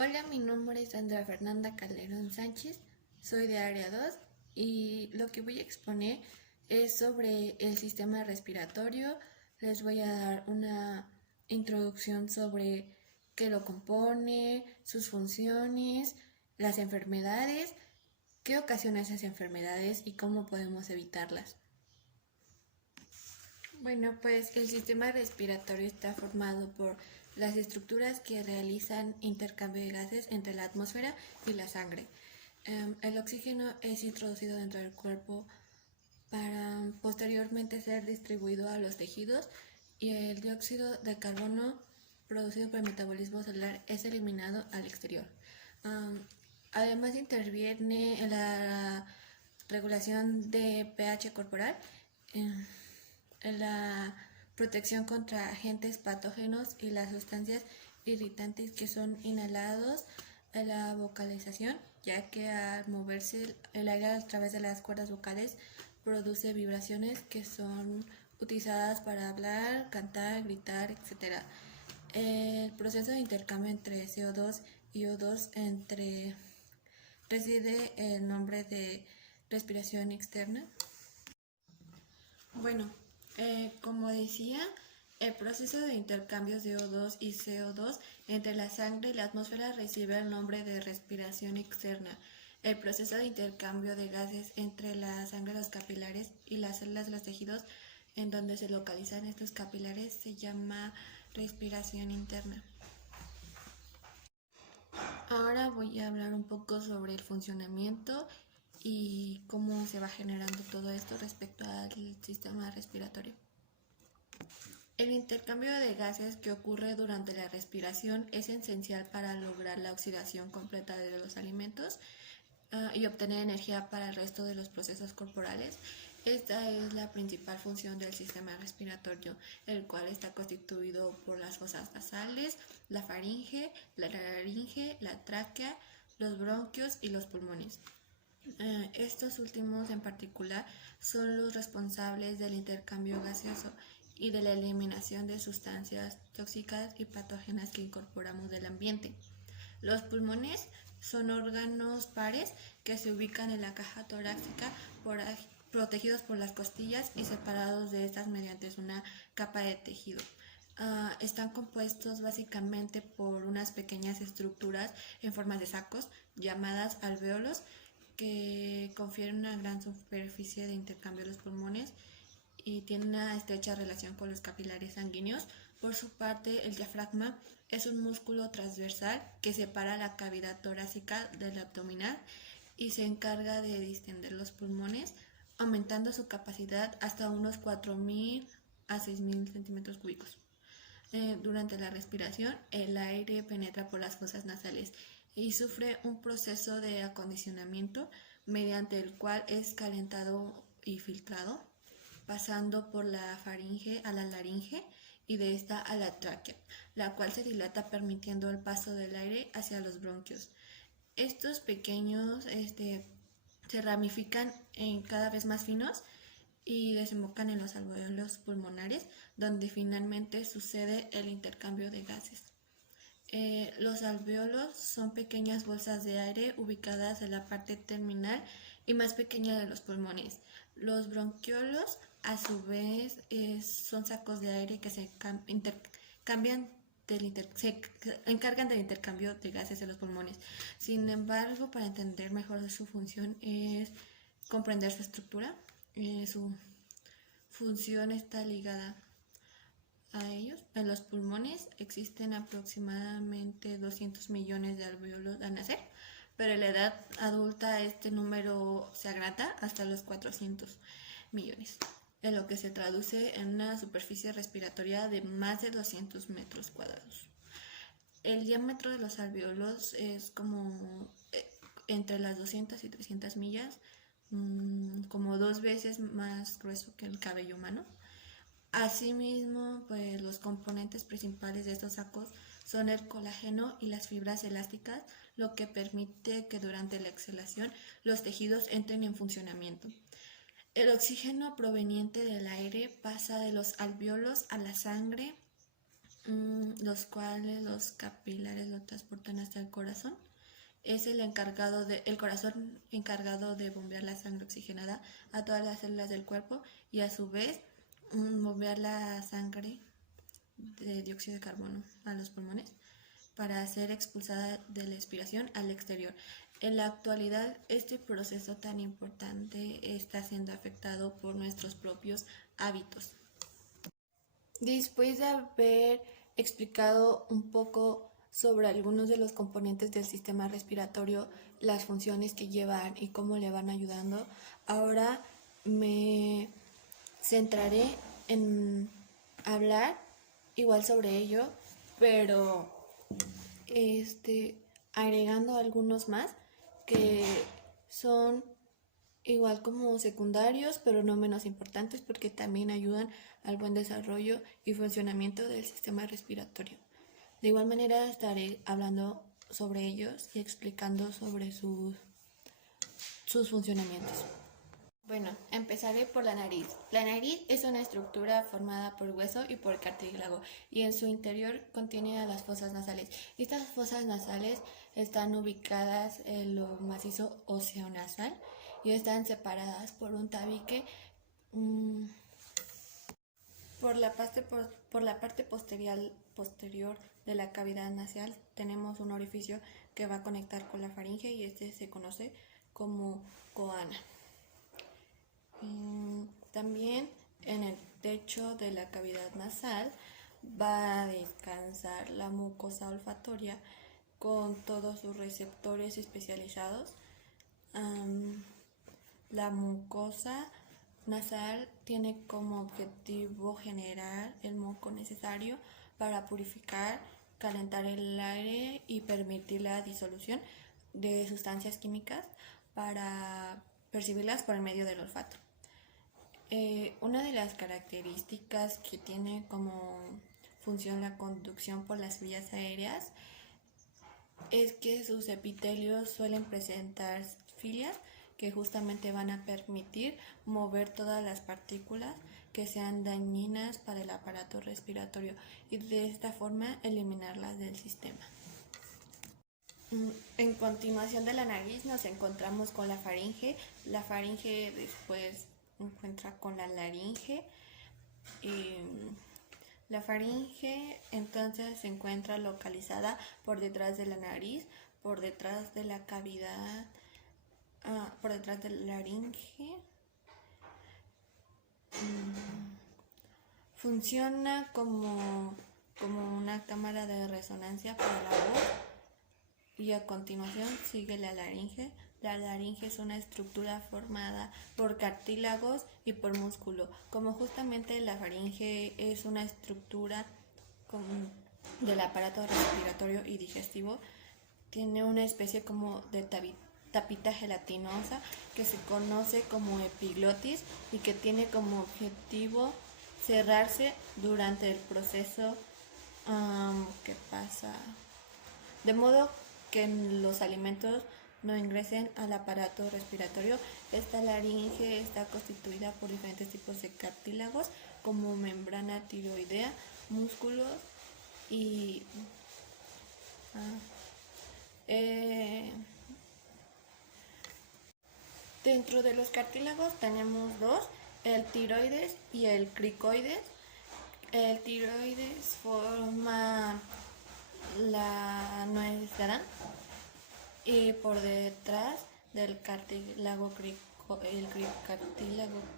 Hola, mi nombre es Sandra Fernanda Calderón Sánchez, soy de Área 2 y lo que voy a exponer es sobre el sistema respiratorio. Les voy a dar una introducción sobre qué lo compone, sus funciones, las enfermedades, qué ocasiona esas enfermedades y cómo podemos evitarlas. Bueno, pues el sistema respiratorio está formado por las estructuras que realizan intercambio de gases entre la atmósfera y la sangre. El oxígeno es introducido dentro del cuerpo para posteriormente ser distribuido a los tejidos y el dióxido de carbono producido por el metabolismo celular es eliminado al exterior. Además interviene en la regulación de pH corporal, en la protección contra agentes patógenos y las sustancias irritantes que son inhalados, en la vocalización, ya que al moverse el aire a través de las cuerdas vocales produce vibraciones que son utilizadas para hablar, cantar, gritar, etc. El proceso de intercambio entre CO2 y O2 reside el nombre de respiración externa. Bueno, como decía, el proceso de intercambios de O2 y CO2 entre la sangre y la atmósfera recibe el nombre de respiración externa. El proceso de intercambio de gases entre la sangre, los capilares y las células de los tejidos en donde se localizan estos capilares se llama respiración interna. Ahora voy a hablar un poco sobre el funcionamiento y cómo se va generando todo esto respecto al sistema respiratorio. El intercambio de gases que ocurre durante la respiración es esencial para lograr la oxidación completa de los alimentos y obtener energía para el resto de los procesos corporales. Esta es la principal función del sistema respiratorio, el cual está constituido por las fosas nasales, la faringe, la laringe, la tráquea, los bronquios y los pulmones. Estos últimos en particular son los responsables del intercambio gaseoso y de la eliminación de sustancias tóxicas y patógenas que incorporamos del ambiente. Los pulmones son órganos pares que se ubican en la caja torácica protegidos por las costillas y separados de estas mediante una capa de tejido. Están compuestos básicamente por unas pequeñas estructuras en forma de sacos llamadas alvéolos que confieren una gran superficie de intercambio de los pulmones y tiene una estrecha relación con los capilares sanguíneos. Por su parte, el diafragma es un músculo transversal que separa la cavidad torácica del abdominal y se encarga de distender los pulmones, aumentando su capacidad hasta unos 4.000 a 6.000 centímetros cúbicos. Durante la respiración, el aire penetra por las fosas nasales y sufre un proceso de acondicionamiento mediante el cual es calentado y filtrado, pasando por la faringe a la laringe y de esta a la tráquea, la cual se dilata permitiendo el paso del aire hacia los bronquios. Estos pequeños se ramifican en cada vez más finos y desembocan en los alvéolos pulmonares, donde finalmente sucede el intercambio de gases. Los alvéolos son pequeñas bolsas de aire ubicadas en la parte terminal y más pequeña de los pulmones. Los bronquiolos, a su vez, son sacos de aire que se encargan del intercambio de gases en los pulmones. Sin embargo, para entender mejor su función es comprender su estructura. Su función está ligada a ellos. En los pulmones existen aproximadamente 200 millones de alvéolos al nacer, pero en la edad adulta este número se agranda hasta los 400 millones, en lo que se traduce en una superficie respiratoria de más de 200 metros cuadrados. El diámetro de los alvéolos es como entre las 200 y 300 millas, como 2 veces más grueso que el cabello humano. Asimismo, pues los componentes principales de estos sacos son el colágeno y las fibras elásticas, lo que permite que durante la exhalación los tejidos entren en funcionamiento. El oxígeno proveniente del aire pasa de los alvéolos a la sangre los cuales los capilares lo transportan hasta el corazón. Es el corazón encargado de bombear la sangre oxigenada a todas las células del cuerpo y a su vez bombear la sangre de dióxido de carbono a los pulmones para ser expulsada de la expiración al exterior. En la actualidad, este proceso tan importante está siendo afectado por nuestros propios hábitos. Después de haber explicado un poco sobre algunos de los componentes del sistema respiratorio, las funciones que llevan y cómo le van ayudando, ahora me centraré en hablar igual sobre ello, pero agregando algunos más que son igual como secundarios, pero no menos importantes porque también ayudan al buen desarrollo y funcionamiento del sistema respiratorio. De igual manera estaré hablando sobre ellos y explicando sobre sus funcionamientos. Bueno, empezaré por la nariz. La nariz es una estructura formada por hueso y por cartílago y en su interior contiene a las fosas nasales. Estas fosas nasales están ubicadas en lo macizo óseo nasal y están separadas por un tabique. Por la parte posterior de la cavidad nasal tenemos un orificio que va a conectar con la faringe y este se conoce como coana. También en el techo de la cavidad nasal va a descansar la mucosa olfatoria con todos sus receptores especializados. La mucosa nasal tiene como objetivo generar el moco necesario para purificar, calentar el aire y permitir la disolución de sustancias químicas para percibirlas por el medio del olfato. Una de las características que tiene como función la conducción por las vías aéreas es que sus epitelios suelen presentar filias que justamente van a permitir mover todas las partículas que sean dañinas para el aparato respiratorio y de esta forma eliminarlas del sistema. En continuación de la nariz nos encontramos con la faringe. La faringe después encuentra con la laringe. La faringe entonces se encuentra localizada por detrás de la nariz, por detrás de la cavidad, por detrás de la laringe. Funciona como una cámara de resonancia para la voz y a continuación sigue la laringe. La laringe es una estructura formada por cartílagos y por músculo. Como justamente la faringe es una estructura del aparato respiratorio y digestivo, tiene una especie como de tapita gelatinosa que se conoce como epiglotis y que tiene como objetivo cerrarse durante el proceso que pasa, de modo que los alimentos no ingresen al aparato respiratorio. Esta laringe está constituida por diferentes tipos de cartílagos como membrana tiroidea, músculos y dentro de los cartílagos tenemos dos, el tiroides y el cricoides. El tiroides forma la nuez de Adán y por detrás del cartílago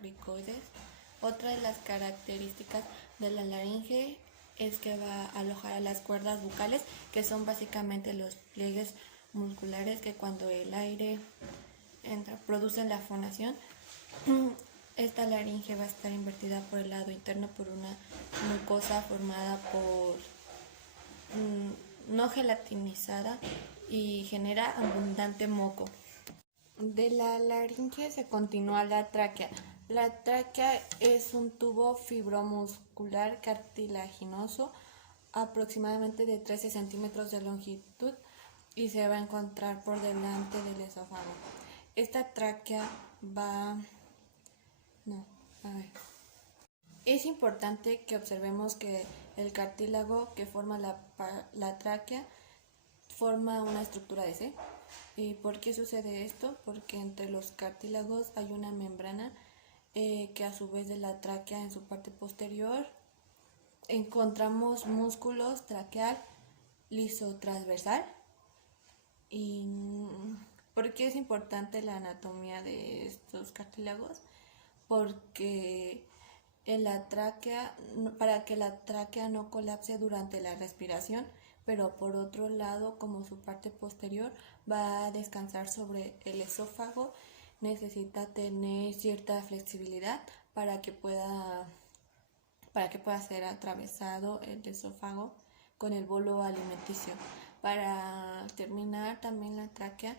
cricoides. Otra de las características de la laringe es que va a alojar a las cuerdas bucales, que son básicamente los pliegues musculares que cuando el aire entra producen la fonación. Esta laringe va a estar invertida por el lado interno por una mucosa formada por no gelatinizada y genera abundante moco. De la laringe se continúa la tráquea. La tráquea es un tubo fibromuscular cartilaginoso aproximadamente de 13 centímetros de longitud y se va a encontrar por delante del esófago. Esta tráquea es importante que observemos que el cartílago que forma la tráquea forma una estructura de C. ¿Y por qué sucede esto? Porque entre los cartílagos hay una membrana que a su vez de la tráquea en su parte posterior encontramos músculos traqueal liso transversal. ¿Y por qué es importante la anatomía de estos cartílagos? Porque en la tráquea, para que la tráquea no colapse durante la respiración, pero por otro lado, como su parte posterior va a descansar sobre el esófago, necesita tener cierta flexibilidad para que pueda ser atravesado el esófago con el bolo alimenticio. Para terminar también la tráquea,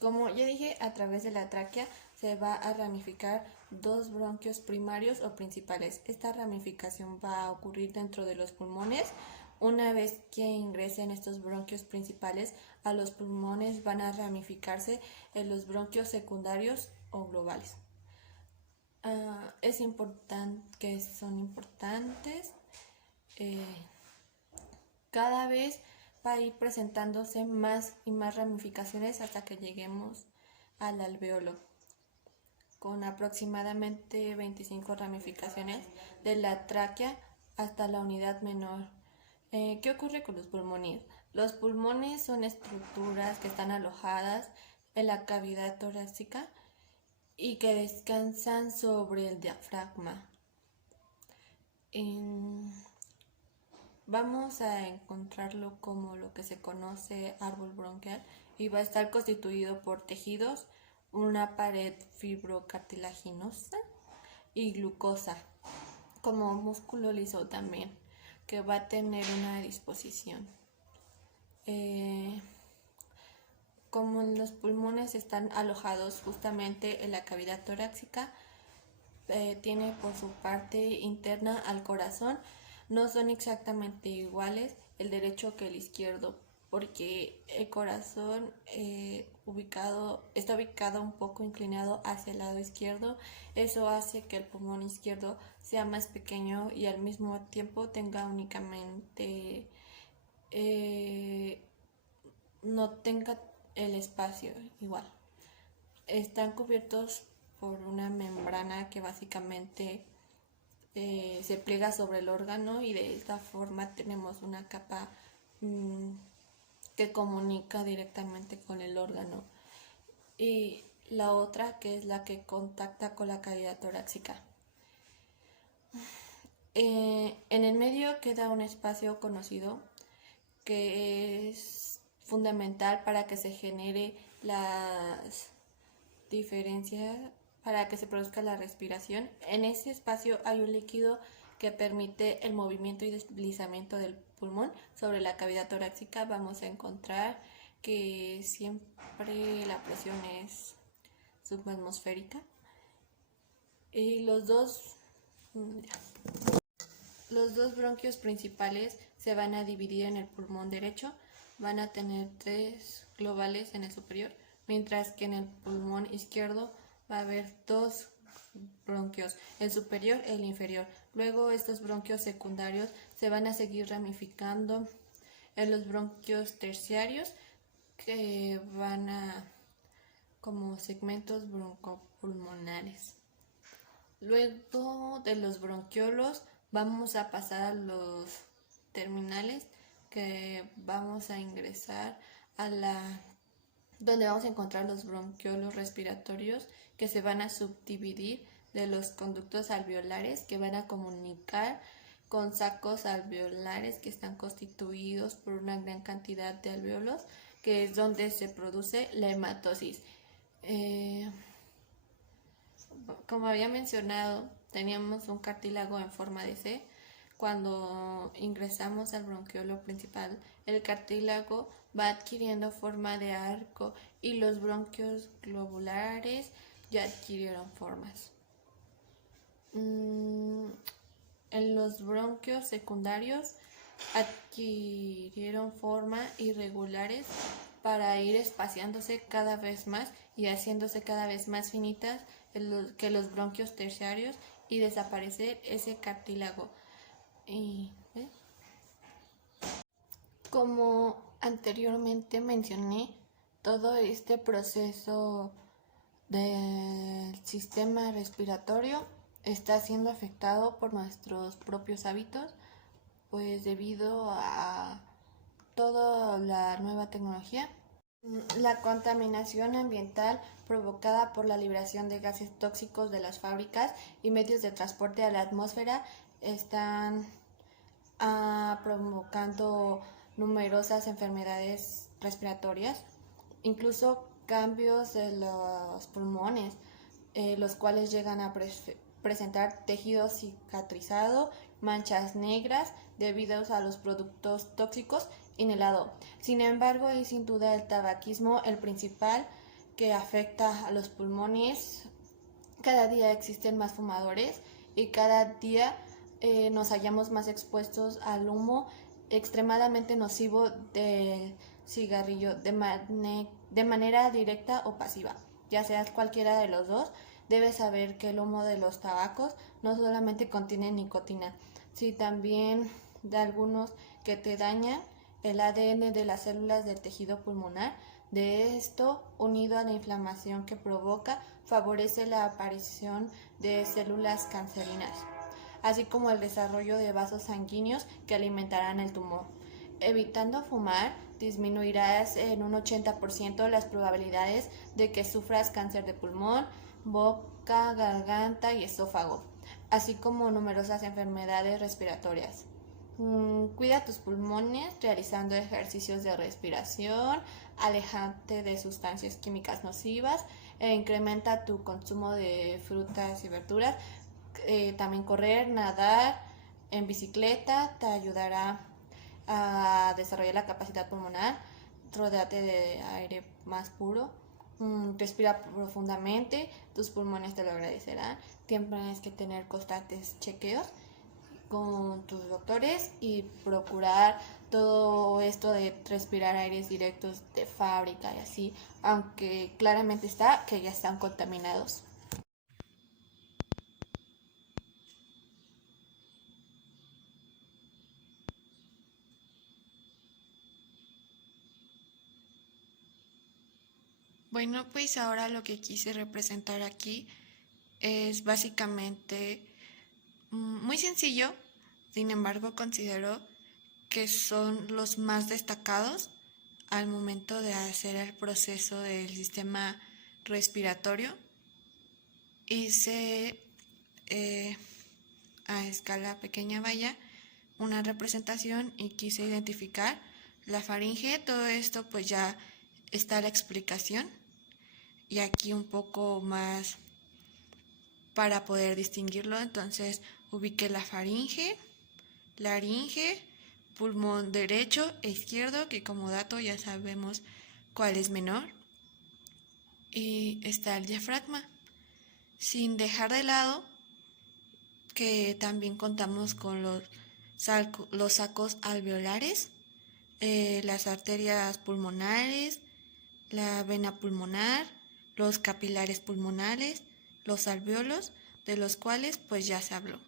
como ya dije, a través de la tráquea se va a ramificar dos bronquios primarios o principales. Esta ramificación va a ocurrir dentro de los pulmones. Una vez que ingresen estos bronquios principales a los pulmones, van a ramificarse en los bronquios secundarios o globales. Es importante que son importantes. Cada vez va a ir presentándose más y más ramificaciones hasta que lleguemos al alveolo, con aproximadamente 25 ramificaciones de la tráquea hasta la unidad menor. ¿Qué ocurre con los pulmones? Los pulmones son estructuras que están alojadas en la cavidad torácica y que descansan sobre el diafragma. Vamos a encontrarlo como lo que se conoce árbol bronquial y va a estar constituido por tejidos, una pared fibrocartilaginosa y glucosa, como músculo liso también, que va a tener una disposición. Como los pulmones están alojados justamente en la cavidad torácica, tiene por su parte interna al corazón. No son exactamente iguales el derecho que el izquierdo, porque el corazón está ubicado un poco inclinado hacia el lado izquierdo. Eso hace que el pulmón izquierdo sea más pequeño y al mismo tiempo tenga únicamente no tenga el espacio igual. Están cubiertos por una membrana que básicamente se pliega sobre el órgano y de esta forma tenemos una capa que comunica directamente con el órgano, y la otra que es la que contacta con la cavidad torácica. En el medio queda un espacio conocido que es fundamental para que se genere las diferencias, para que se produzca la respiración. En ese espacio hay un líquido que permite el movimiento y deslizamiento del pulmón sobre la cavidad torácica. Vamos a encontrar que siempre la presión es subatmosférica y los dos bronquios principales se van a dividir en el pulmón derecho. Van a tener 3 globales en el superior, mientras que en el pulmón izquierdo va a haber 2 bronquios, el superior y el inferior. Luego estos bronquios secundarios se van a seguir ramificando en los bronquios terciarios, que van a como segmentos broncopulmonares. Luego de los bronquiolos vamos a pasar a los terminales, que vamos a ingresar donde vamos a encontrar los bronquiolos respiratorios, que se van a subdividir de los conductos alveolares, que van a comunicar con sacos alveolares que están constituidos por una gran cantidad de alveolos, que es donde se produce la hematosis. Como había mencionado, teníamos un cartílago en forma de C. Cuando ingresamos al bronquiolo principal, el cartílago va adquiriendo forma de arco y los bronquios globulares ya adquirieron formas. En los bronquios secundarios adquirieron forma irregulares para ir espaciándose cada vez más y haciéndose cada vez más finitas que los bronquios terciarios, y desaparecer ese cartílago. Como anteriormente mencioné, todo este proceso del sistema respiratorio está siendo afectado por nuestros propios hábitos, pues debido a toda la nueva tecnología. La contaminación ambiental provocada por la liberación de gases tóxicos de las fábricas y medios de transporte a la atmósfera están provocando numerosas enfermedades respiratorias, incluso cambios de los pulmones, los cuales llegan a presentar tejido cicatrizado, manchas negras debido a los productos tóxicos inhalado. Sin embargo, es sin duda el tabaquismo el principal que afecta a los pulmones. Cada día existen más fumadores y cada día nos hallamos más expuestos al humo extremadamente nocivo del cigarrillo de manera directa o pasiva. Ya sea cualquiera de los dos, debes saber que el humo de los tabacos no solamente contiene nicotina, sino también de algunos que te dañan el ADN de las células del tejido pulmonar. De esto, unido a la inflamación que provoca, favorece la aparición de células cancerinas, así como el desarrollo de vasos sanguíneos que alimentarán el tumor. Evitando fumar, disminuirás en un 80% las probabilidades de que sufras cáncer de pulmón, boca, garganta y esófago, así como numerosas enfermedades respiratorias. Cuida tus pulmones realizando ejercicios de respiración, alejante de sustancias químicas nocivas e incrementa tu consumo de frutas y verduras. También correr, nadar en bicicleta te ayudará a desarrollar la capacidad pulmonar. Rodéate de aire más puro. Respira profundamente, tus pulmones te lo agradecerán. Tienes que tener constantes chequeos con tus doctores y procurar todo esto de respirar aires directos de fábrica y así, aunque claramente está que ya están contaminados. Bueno, pues ahora lo que quise representar aquí es básicamente muy sencillo, sin embargo considero que son los más destacados al momento de hacer el proceso del sistema respiratorio. Hice a escala pequeña, vaya, una representación y quise identificar la faringe. Todo esto pues ya está la explicación y aquí un poco más para poder distinguirlo. Entonces ubiqué la faringe, laringe, pulmón derecho e izquierdo, que como dato ya sabemos cuál es menor, y está el diafragma, sin dejar de lado que también contamos con los sacos alveolares, las arterias pulmonares, la vena pulmonar, los capilares pulmonares, los alvéolos, de los cuales pues ya se habló.